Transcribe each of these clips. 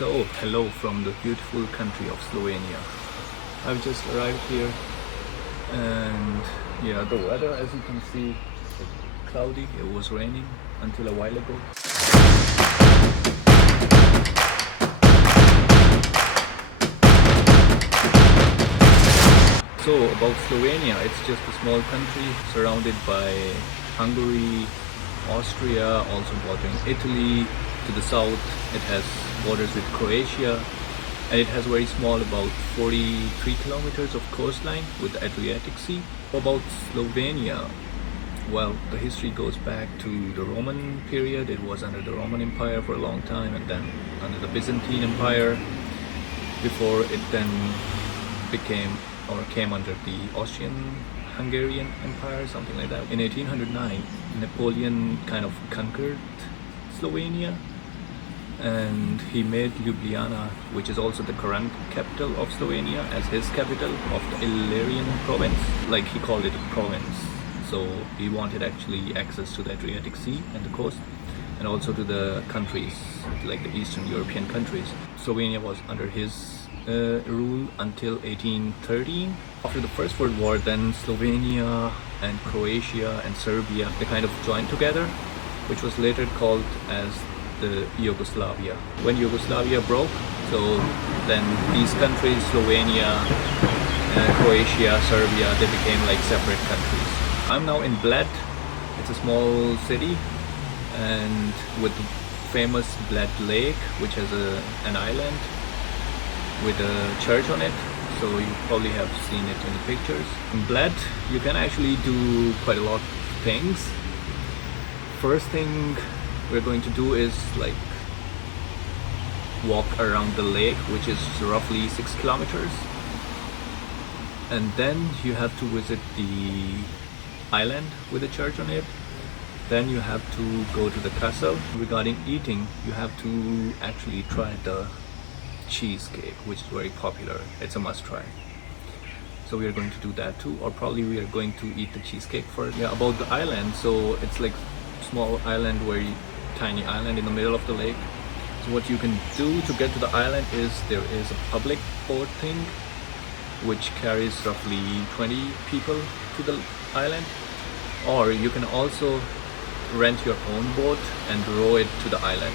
So, hello from the beautiful country of Slovenia. I've just arrived here and yeah, the weather, as you can see, it's cloudy. It was raining until a while ago. So about Slovenia, it's just a small country surrounded by Hungary, Austria, also bordering Italy. To the south it has borders with Croatia, and it has very small, about 43 kilometers of coastline with the Adriatic Sea. About Slovenia, well, the history goes back to the Roman period. It was under the Roman Empire for a long time, and then under the Byzantine Empire, before it then became or came under the Austrian-Hungarian Empire, something like that. In 1809, Napoleon kind of conquered Slovenia, and he made Ljubljana, which is also the current capital of Slovenia, as his capital of the Illyrian province. Like, he called it a province. So he wanted actually access to the Adriatic Sea and the coast, and also to the countries, like the Eastern European countries. Slovenia was under his rule until 1813. After the First World War, then Slovenia and Croatia and Serbia, they kind of joined together, which was later called as the Yugoslavia. When Yugoslavia broke, so then these countries, Slovenia, Croatia, Serbia, they became like separate countries. I'm now in Bled. It's a small city, and with the famous Bled Lake, which has an island with a church on it. So you probably have seen it in the pictures. In Bled, you can actually do quite a lot of things. First thing we're going to do is like walk around the lake, which is roughly 6 kilometers, and then you have to visit the island with a church on it. Then you have to go to the castle. Regarding eating, you have to actually try the cheesecake, which is very popular. It's a must try. So we are going to do that too, or probably we are going to eat the cheesecake first. Yeah, about the island, so it's like small island, very tiny island in the middle of the lake. So what you can do to get to the island is there is a public boat thing which carries roughly 20 people to the island, or you can also rent your own boat and row it to the island.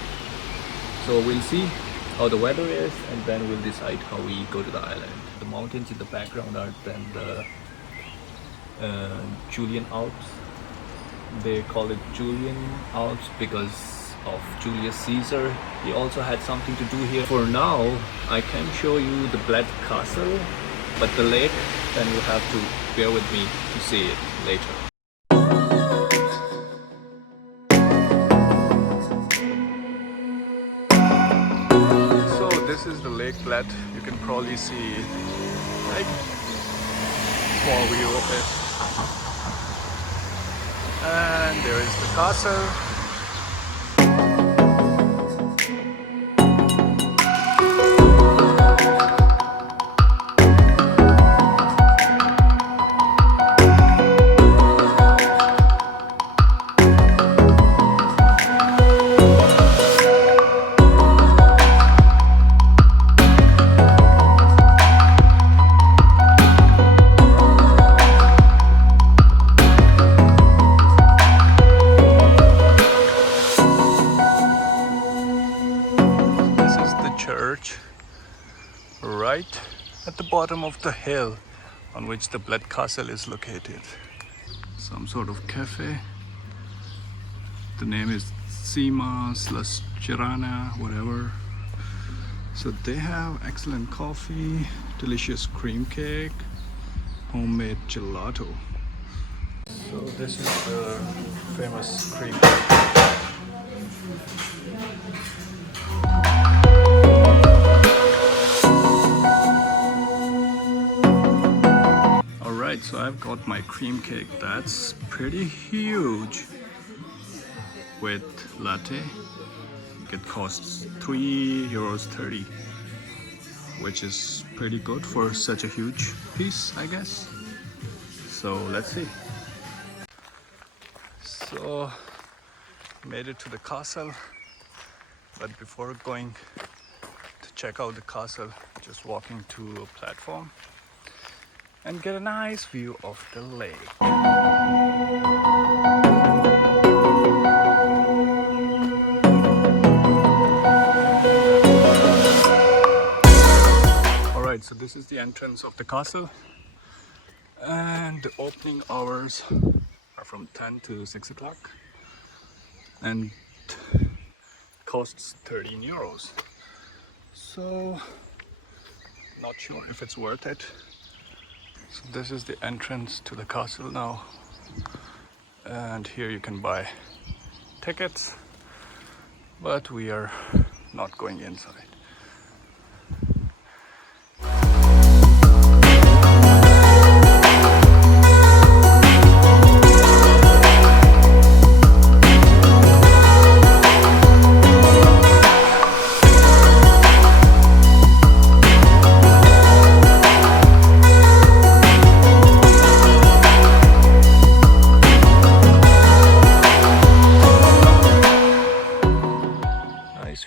So we'll see how the weather is, and then we'll decide how we go to the island. The mountains in the background are then the Julian Alps. They call it Julian Alps because of Julius Caesar. He also had something to do here. For now, I can show you the Bled Castle, but the lake, then you have to bear with me to see it later. This is the Lake Bled. You can probably see like small view of it, and there is the castle. Church right at the bottom of the hill on which the Bled Castle is located. Some sort of cafe. The name is Cima Ljubljana, whatever. So they have excellent coffee, delicious cream cake, homemade gelato. So this is the famous cream cake. So I've got my cream cake. That's pretty huge. With latte, it costs €3.30, which is pretty good for such a huge piece, I guess. So let's see. So made it to the castle, but before going check out the castle, just walking to a platform and get a nice view of the lake. Alright, so this is the entrance of the castle, and the opening hours are from 10 to 6 o'clock and costs 13 euros. So not sure if it's worth it. So this is the entrance to the castle now, and here you can buy tickets, but we are not going inside.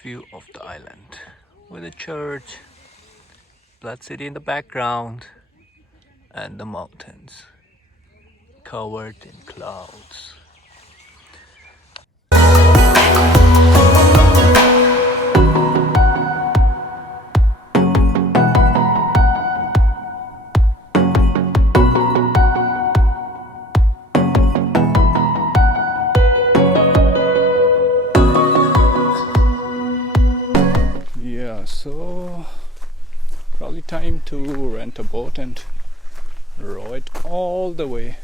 View of the island with a church, Bled city in the background, and the mountains covered in clouds. So probably time to rent a boat and row it all the way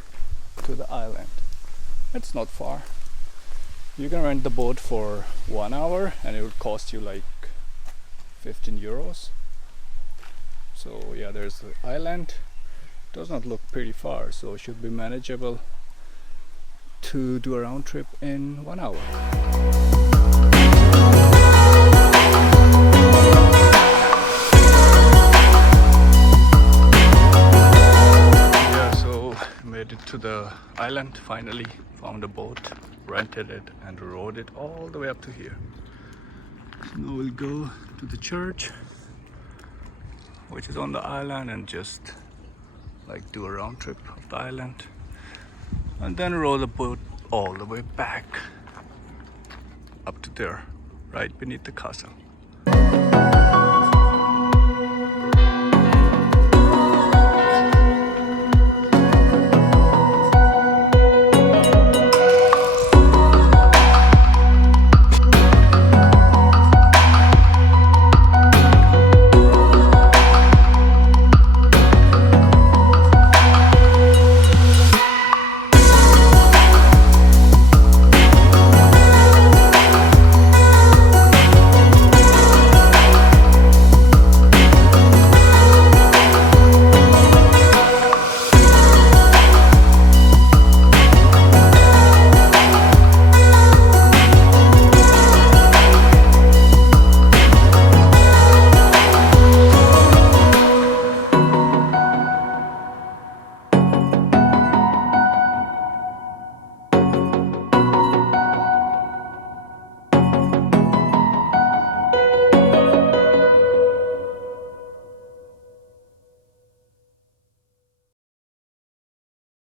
to the island. It's not far. You can rent the boat for 1 hour and it would cost you like 15 euros. So yeah, there's the island. Does not look pretty far, so it should be manageable to do a round trip in 1 hour. Made it to the island finally, found a boat, rented it and rowed it all the way up to here. So now we'll go to the church, which is on the island, and just like do a round trip of the island and then row the boat all the way back up to there, right beneath the castle.